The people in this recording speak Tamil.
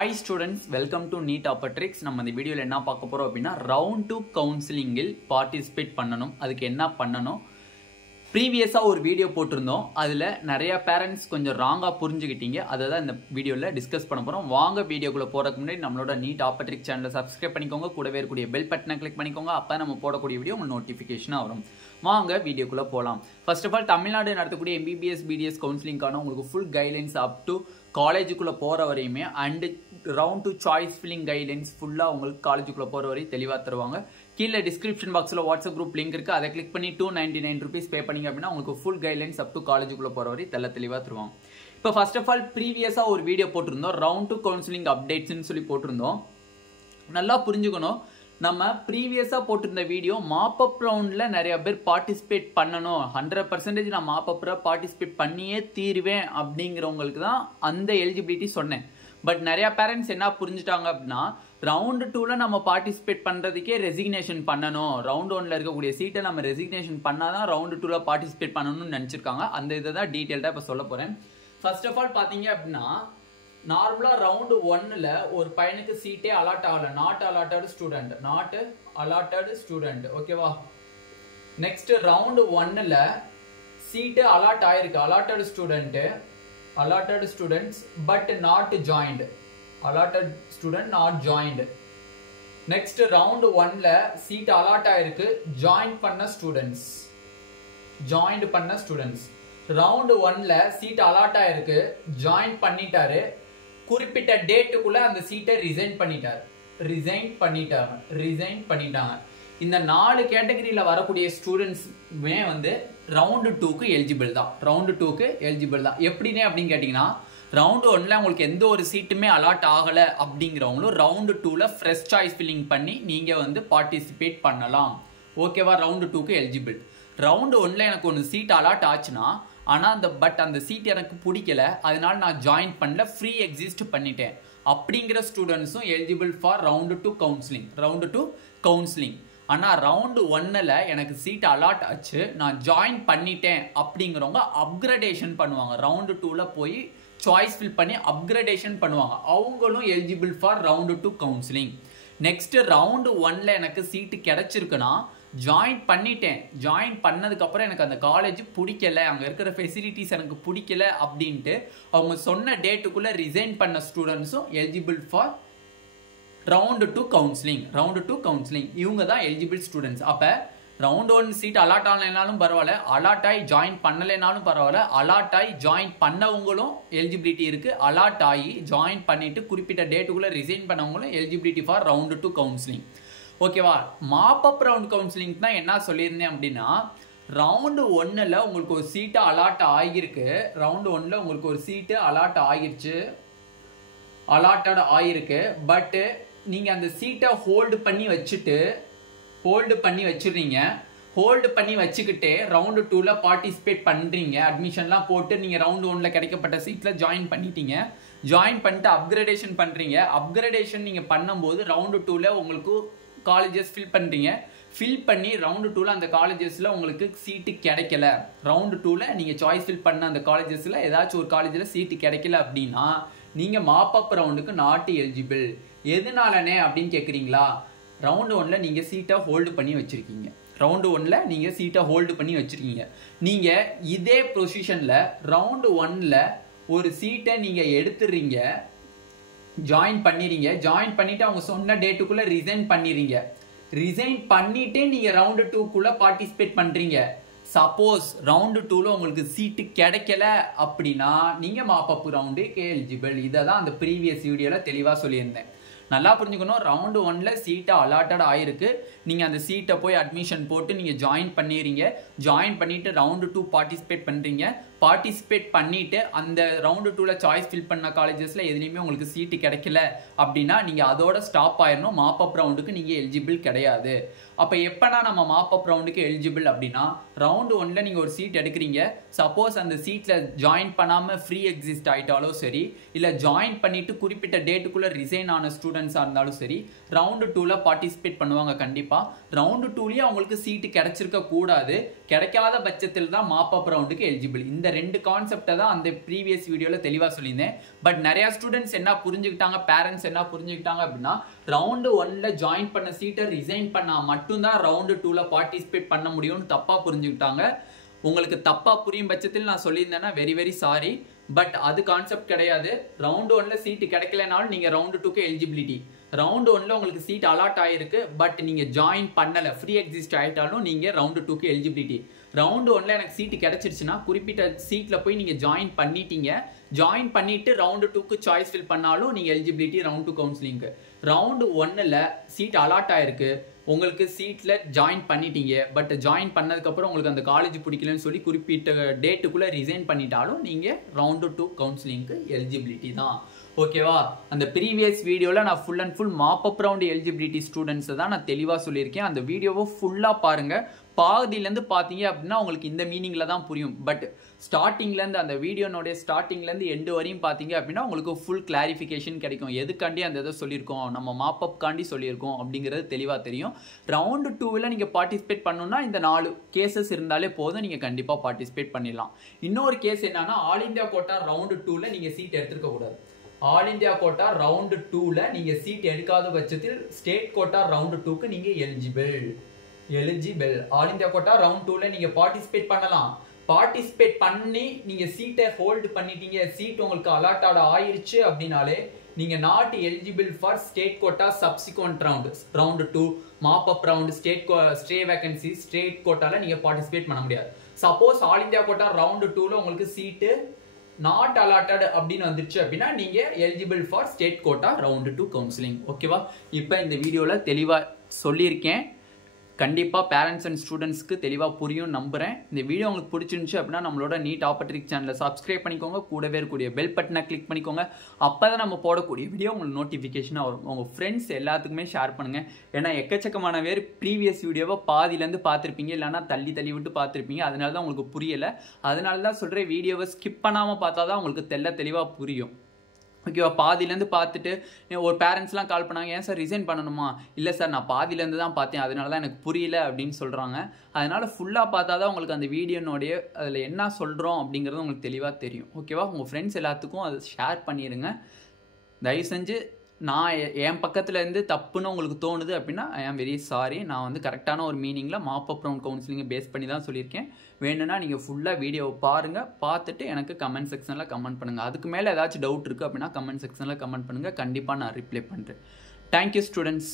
Hi students, welcome to Neet Tricks. நம்ம இந்த வீடியோல என்ன பார்க்க போறோம் அப்படினா round 2 counseling-இல் participate பண்ணனும். அதுக்கு என்ன பண்ணனும்? Previousா ஒரு வீடியோ போட்டுருந்தோம். அதுல நிறைய parents கொஞ்சம் ராங்கா புரிஞ்சுக்கிட்டீங்க. அத தான் இந்த வீடியோல டிஸ்கஸ் பண்ண போறோம். வாங்க வீடியோக்குள்ள போறதுக்கு முன்னாடி நம்மளோட Neet Tricks சேனலை subscribe பண்ணிக்கோங்க. கூடவே இருக்கக்கூடிய bell button-ஐ click பண்ணிக்கோங்க. அப்ப நம்ம போடக்கூடிய வீடியோ உங்களுக்கு நோட்டிஃபிகேஷனா வரும். வாங்க வீடியோக்குள்ள போலாம். First of all, தமிழ்நாடு நடத்தக்கூடிய MBBS BDS counseling-கான உங்களுக்கு full guidelines up to காலேஜுக்குள்ள போற வரையுமே and round 2 choice filling guidelines ஃபுல்லா உங்களுக்கு காலேஜுக்குள்ள போற வரை தெளிவா தருவாங்க. கீழ டிஸ்கிரிப்ஷன் பாக்ஸ்ல வாட்ஸ்அப் குரூப் லிங்க் இருக்கு. அதை கிளிக் பண்ணி 299 rupees பே பண்ணீங்க அப்படினா உங்களுக்கு full guidelines up to காலேஜுக்குள்ள போற வரை தெளிவா தருவாங்க. இப்போ ஃபர்ஸ்ட் ஆஃப் ஆல் ப்ரீவியஸா ஒரு வீடியோ போட்டுருந்தோம். round 2 counseling updates ன்னு சொல்லி போட்டுருந்தோம். நல்லா புரிஞ்சுக்கணும். நம்ம ப்ரீவியஸா போட்டிருந்த வீடியோ மாப் அப் ரவுண்ட்ல நிறைய பேர் பார்ட்டிசிபேட் பண்ணணும், 100% நான் மாப் அப்ல பார்ட்டிசிபேட் பண்ணியே தீருவேன் அப்படிங்கிறவங்களுக்கு தான் அந்த எலிஜிபிலிட்டி சொன்னேன். பட் நிறைய பேரண்ட்ஸ் என்ன புரிஞ்சுட்டாங்க அப்படின்னா ரவுண்ட் 2ல நம்ம பார்ட்டிசிபேட் பண்றதுக்கே ரெசிக்னேஷன் பண்ணணும், ரவுண்ட் 1ல இருக்கக்கூடிய சீட்டை நம்ம ரெசிக்னேஷன் பண்ணாதான் ரவுண்ட் 2ல பார்ட்டிசிபேட் பண்ணணும்னு நினைச்சிருக்காங்க. அந்த இதை தான் டீட்டெயில்டா இப்ப சொல்ல போறேன். ஃபர்ஸ்ட் ஆஃப் ஆல் பாத்தீங்க அப்படின்னா நார்மலா ரவுண்ட் 1ல ஒரு பையனுக்கு சீட்டே அலாட் ஆகல, நாட் அலாட்டட் ஸ்டூடெண்ட் ஓகேவா. நெக்ஸ்ட் ரவுண்ட் 1ல சீட்டு அலாட் ஆயிருக்கு, allotted students but not joined, allotted student not joined. Next round 1ல சீட் அலாட் ஆயிருக்கு, ஜாயின் பண்ண ஸ்டூடெண்ட்ஸ். ரவுண்ட் 1ல சீட் அலாட் ஆயிருக்கு, ஜாயின் பண்ணிட்டாரு, குறிப்பிட்ட டேட்டுக்குள்ள அந்த சீட்டை ரிசைன் பண்ணிட்டாங்க. இந்த 4 கேட்டகரியில வரக்கூடிய ஸ்டூடெண்ட்ஸ்மே வந்து ரவுண்ட் 2க்கு எலிஜிபிள் தான். எப்படினே அப்படின்னு கேட்டீங்கன்னா ரவுண்ட் 1ல உங்களுக்கு எந்த ஒரு சீட்டுமே அலாட் ஆகல அப்படிங்கிறவங்களும் ரவுண்ட் 2ல ஃப்ரெஷ் சாய்ஸ் ஃபில்லிங் பண்ணி நீங்க வந்து பார்ட்டிசிபேட் பண்ணலாம். ஓகேவா, ரவுண்ட் 2க்கு எலிஜிபிள். ரவுண்ட் 1ல எனக்கு ஒரு சீட் அலாட் ஆச்சுன்னா ஆனா அந்த சீட் எனக்கு பிடிக்கல, அதனால நான் ஜாயின் பண்ணல, ஃப்ரீ எக்ஸிஸ்ட் பண்ணிட்டேன் அப்படிங்கிற ஸ்டூடெண்ட்ஸும் எலிஜிபிள் ஃபார் ரவுண்ட் 2 கவுன்சிலிங். ஆனா ரவுண்ட் 1ல எனக்கு சீட் அலாட் ஆச்சு, நான் ஜாயின் பண்ணிட்டேன் அப்படிங்கிறவங்க அப்கிரேடேஷன் பண்ணுவாங்க. ரவுண்ட் 2ல போய் சாய்ஸ் ஃபில் பண்ணி அப்கிரேடேஷன் பண்ணுவாங்க, அவங்களும் eligible for round 2 counselling. Next round 1ல எனக்கு சீட்டு கிடைச்சிருக்குன்னா ஜாயின் பண்ணிட்டேன், ஜாயின் பண்ணதுக்கு அப்புறம் எனக்கு அந்த காலேஜ் பிடிக்கல, அங்க இருக்கிற ஃபெசிலிட்டிஸ் எனக்கு பிடிக்கல அப்படின்ட்டு அவங்க சொன்ன டேட்டுக்குள்ள ரிசைன் பண்ண ஸ்டூடெண்ட்ஸும் எலிஜிபிள் ஃபார் ரவுண்ட் 2 கவுன்சிலிங். இவங்க தான் எலிஜிபிள் ஸ்டூடெண்ட்ஸ். அப்ப ரவுண்ட் 1 சீட் அலாட் ஆகலைனாலும் பரவாயில்ல, அலாட் ஆகி ஜாயின் பண்ணலைனாலும் பரவாயில்ல, அலாட் ஆகி ஜாயின் பண்ணவங்களும் எலிஜிபிலிட்டி இருக்கு, அலாட் ஆகி ஜாயின் பண்ணிட்டு குறிப்பிட்ட டேட்டுக்குள்ள ரிசைன் பண்ணவங்களும் எலிஜிபிலிட்டி ஃபார் ரவுண்ட் 2 கவுன்சிலிங். ஓகேவா. மாப் அப் ரவுண்ட் கவுன்சிலிங் தான் என்ன சொல்லியிருந்தேன் அப்படின்னா ரவுண்ட் 1ல உங்களுக்கு ஒரு சீட்டு அலாட் ஆகிருக்கு, பட் நீங்க அந்த சீட்டை ஹோல்டு பண்ணி வச்சுக்கிட்டே ரவுண்ட் 2ல பார்ட்டிசிபேட் பண்றீங்க, அட்மிஷன்லாம் போட்டு நீங்க ரவுண்ட் 1ல கிடைக்கப்பட்ட சீட்ல ஜாயின் பண்ணிட்டு அப்கிரேடேஷன் பண்றீங்க. அப்கிரேடேஷன் நீங்க பண்ணும்போது ரவுண்ட் 2ல உங்களுக்கு காலேஜஸ் ஃபில் பண்ணி ரவுண்ட் 2ல அந்த காலேஜஸ்ல உங்களுக்கு சீட்டு கிடைக்கல, ரவுண்ட் 2ல நீங்க சாய்ஸ் ஃபில் பண்ண அந்த காலேஜஸ்ல ஏதாச்சும் ஒரு காலேஜ்ல சீட்டு கிடைக்கல அப்படின்னா நீங்க மாப் அப் ரவுண்டுக்கு நாட் எலிஜிபிள். எதனாலனே அப்படின்னு கேக்குறீங்களா, ரவுண்ட் 1ல நீங்க சீட்டை ஹோல்டு பண்ணி வச்சிருக்கீங்க. நீங்க இதே பொசிஷன்ல ரவுண்ட் 1ல ஒரு சீட்டை நீங்க எடுத்துறீங்க, ஜாயின் பண்ணிட்டு அவங்க சொன்ன டேட்டுக்குள்ள ரிசைன் பண்ணிட்டு நீங்க ரவுண்ட் 2க்குள்ள பார்ட்டிசிபேட் பண்றீங்க. சப்போஸ் ரவுண்ட் 2ல உங்களுக்கு சீட்டு கிடைக்கல அப்படின்னா நீங்க மாப் அப் ரவுண்டுக்கு எலிஜிபிள். இதான் அந்த ப்ரீவியஸ் வீடியோல தெளிவா சொல்லியிருந்தேன். நல்லா புரிஞ்சுக்கணும். ரவுண்ட் 1ல சீட்டை அலாட்டட் ஆயிருக்கு, நீங்க அந்த சீட்டை போய் அட்மிஷன் போட்டு நீங்க ஜாயின் பண்ணிட்டு ரவுண்ட் 2 பார்ட்டிசிபேட் பண்ணிட்டு அந்த ரவுண்ட் 2ல சாய்ஸ் ஃபில் பண்ண காலேஜஸ்ல எதுலையுமே உங்களுக்கு சீட்டு கிடைக்கல அப்படின்னா நீங்க அதோட ஸ்டாப் ஆயிடணும், மாப் அப் ரவுண்டுக்கு நீங்க எலிஜிபிள் கிடையாது. அப்ப எப்பனா நம்ம மாப் அப் ரவுண்டுக்கு எலிஜிபிள் அப்படின்னா ரவுண்ட் 1ல நீங்க ஒரு சீட் எடுக்கிறீங்க, சப்போஸ் அந்த சீட்ல ஜாயின் பண்ணாம ஃப்ரீ எக்ஸிஸ்ட் ஆயிட்டாலும் சரி, இல்ல ஜாயின் பண்ணிட்டு குறிப்பிட்ட டேட்டுக்குள்ள ரிசைன் ஆன ஸ்டூடெண்ட்ஸா இருந்தாலும் சரி ரவுண்ட் 2ல பார்ட்டிசிபேட் பண்ணுவாங்க. கண்டிப்பா ரவுண்ட் 2லயே அவங்களுக்கு சீட்டு கிடைச்சிருக்க கூடாது, கிடைக்காத பட்சத்தில் தான் மாப் அப் ரவுண்டுக்கு எலிஜிபிள். இந்த ரெண்டு கான்செப்டை தான் அந்த ப்ரீவியஸ் வீடியோவில் தெளிவாக சொல்லியிருந்தேன். பட் நிறையா ஸ்டூடெண்ட்ஸ் என்ன புரிஞ்சுக்கிட்டாங்க, பேரண்ட்ஸ் என்ன புரிஞ்சுக்கிட்டாங்க அப்படின்னா, ரவுண்டு 1ல ஜாயின் பண்ண சீட்டை ரிசைன் பண்ணால் மட்டும்தான் ரவுண்டு 2ல பார்ட்டிசிபேட் பண்ண முடியும்னு தப்பாக புரிஞ்சுக்கிட்டாங்க. உங்களுக்கு தப்பாக புரியும் பட்சத்தில் நான் சொல்லியிருந்தேன்னா வெரி வெரி சாரி. பட் அது கான்செப்ட் கிடையாது. ரவுண்டு 1ல சீட்டு கிடைக்கலனாலும் நீங்கள் ரவுண்டு 2க்கு எலிஜிபிலிட்டி. ரவுண்டு 1ல உங்களுக்கு சீட் அலாட் ஆகிருக்கு, பட் நீங்கள் ஜாயின் பண்ணலை, ஃப்ரீ எக்ஸிஸ்ட் ஆகிட்டாலும் நீங்கள் ரவுண்டு 2க்கு எலிஜிபிலிட்டி. ரவுண்டு 1ல எனக்கு சீட்டு கிடைச்சிருச்சுன்னா குறிப்பிட்ட சீட்டில் போய் நீங்கள் ஜாயின் பண்ணிட்டீங்க. ஜாயின் பண்ணிவிட்டு ரவுண்டு 2க்கு சாய்ஸ் ஃபில் பண்ணாலும் நீங்கள் எலிஜிபிலிட்டி ரவுண்ட் 2 கவுன்சிலிங்க்கு. ரவுண்டு 1ல சீட் அலாட் ஆகிருக்கு, உங்களுக்கு சீட்டில் ஜாயின் பண்ணிட்டீங்க, பட் ஜாயின் பண்ணதுக்கப்புறம் உங்களுக்கு அந்த காலேஜ் பிடிக்கலன்னு சொல்லி குறிப்பிட்ட டேட்டுக்குள்ளே ரிசைன் பண்ணிட்டாலும் நீங்கள் ரவுண்டு 2 கவுன்சிலிங்க்கு எலிஜிபிலிட்டி தான். ஓகேவா? அந்த ப்ரீவியஸ் வீடியோவில் நான் full and full mop up round eligibility ஸ்டூடெண்ட்ஸை தான் நான் தெளிவாக சொல்லியிருக்கேன். அந்த வீடியோவை ஃபுல்லாக பாருங்கள். பாதியிலேருந்து பார்த்தீங்க அப்படின்னா உங்களுக்கு இந்த மீனிங்கில் தான் புரியும். பட் ஸ்டார்டிங்லேருந்து அந்த வீடியோனுடைய ஸ்டார்டிங்லேருந்து எண்டு வரையும் பார்த்தீங்க அப்படின்னா உங்களுக்கு ஃபுல் கிளாரிஃபிகேஷன் கிடைக்கும். எதுக்காண்டி அந்த இதை சொல்லியிருக்கோம், நம்ம மாப் அப் காண்டி சொல்லியிருக்கோம் அப்படிங்கிறது தெளிவாக தெரியும். ரவுண்டு 2வில் நீங்கள் பார்ட்டிசிபேட் பண்ணணும்னா இந்த 4 கேசஸ் இருந்தாலே போதும், நீங்கள் கண்டிப்பாக பார்ட்டிசிபேட் பண்ணிடலாம். இன்னொரு கேஸ் என்னன்னா, ஆல் இந்தியா கோட்டா ரவுண்டு 2ல நீங்கள் சீட் எடுத்துருக்க கூடாது. ஆல் இந்தியா கோட்டா ரவுண்டு 2ல நீங்கள் சீட் எடுக்காத பட்சத்தில் ஸ்டேட் கோட்டா ரவுண்டு 2க்கு நீங்கள் eligible. All India quota round 2ல நீங்க பார்ட்டிசிபேட் பண்ணலாம். பார்ட்டிசிபேட் பண்ணி நீங்க சீட்டை ஹோல்டு பண்ணிட்டீங்க, சீட் உங்களுக்கு அலாட் ஆயிருச்சு அப்படின்னாலே நீங்க not eligible for state quota subsequent round 2 mop up round stray vacancy state கோட்டால நீங்க பார்ட்டிசிபேட் பண்ண முடியாது. Suppose all India quota round 2ல உங்களுக்கு சீட்டு நாட் அலாட்டட் அப்படின்னு வந்துருச்சு அப்படின்னா நீங்க eligible for state quota round 2 counselling. ஓகேவா? இப்போ இந்த வீடியோல தெளிவா சொல்லியிருக்கேன். கண்டிப்பாக பேரண்ட்ஸ் அண்ட் ஸ்டூடெண்ட்ஸ்க்கு தெளிவாக புரியும் நம்புகிறேன். இந்த வீடியோ உங்களுக்கு பிடிச்சிருந்துச்சு அப்படின்னா நம்மளோட நீட் ஆப்பர்ட்ரிக் சேனலை சப்ஸ்கிரைப் பண்ணிக்கோங்க. கூடவே இருக்கக்கூடிய பெல் பட்டனை கிளிக் பண்ணிக்கோங்க. அப்போ தான் நம்ம போடக்கூடிய வீடியோ உங்களுக்கு நோட்டிஃபிகேஷனாக வரும். உங்கள் ஃப்ரெண்ட்ஸ் எல்லாத்துக்குமே ஷேர் பண்ணுங்கள். ஏன்னா எக்கச்சக்கமான பேர் ப்ரீவியஸ் வீடியோவை பாதியிலேருந்து பார்த்துருப்பீங்க, இல்லைனா தள்ளி விட்டு பார்த்துருப்பீங்க. அதனால தான் உங்களுக்கு புரியலை. அதனால தான் சொல்கிறேன், வீடியோவை ஸ்கிப் பண்ணாமல் பார்த்தா தான் உங்களுக்கு தெளிவாக புரியும். ஓகேவா? பாதியிலேருந்து பார்த்துட்டு ஒரு பேரண்ட்ஸ்லாம் கால் பண்ணாங்க, ஏன் சார் ரிசைன் பண்ணணுமா? இல்லை சார், நான் பாதியிலேருந்து தான் பார்த்தேன், அதனால தான் எனக்கு புரியல அப்படின்னு சொல்கிறாங்க. அதனால் ஃபுல்லாக பார்த்தா தான் உங்களுக்கு அந்த வீடியோனுடைய அதில் என்ன சொல்கிறோம் அப்படிங்கிறது உங்களுக்கு தெளிவாக தெரியும். ஓகேவா? உங்கள் ஃப்ரெண்ட்ஸ் எல்லாத்துக்கும் அதை ஷேர் பண்ணிடுங்க. தயவு செஞ்சு நான் என் பக்கத்தில் இருந்து தப்புன்னு உங்களுக்கு தோணுது அப்படின்னா ஐ ஆம் வெரி சாரி. நான் வந்து கரெக்டான ஒரு மீனிங்கில் மாப் அப் ரவுண்ட் கவுன்சிலிங்கை பேஸ் பண்ணி தான் சொல்லியிருக்கேன். வேணும்னா நீங்கள் ஃபுல்லாக வீடியோவை பாருங்கள், பார்த்துட்டு எனக்கு கமெண்ட் செக்ஷனில் கமெண்ட் பண்ணுங்கள். அதுக்கு மேலே ஏதாச்சும் டவுட் இருக்குது அப்படின்னா கமெண்ட் செக்ஷனில் கமெண்ட் பண்ணுங்கள். கண்டிப்பாக நான் ரிப்ளை பண்ணுறேன். Thank you students.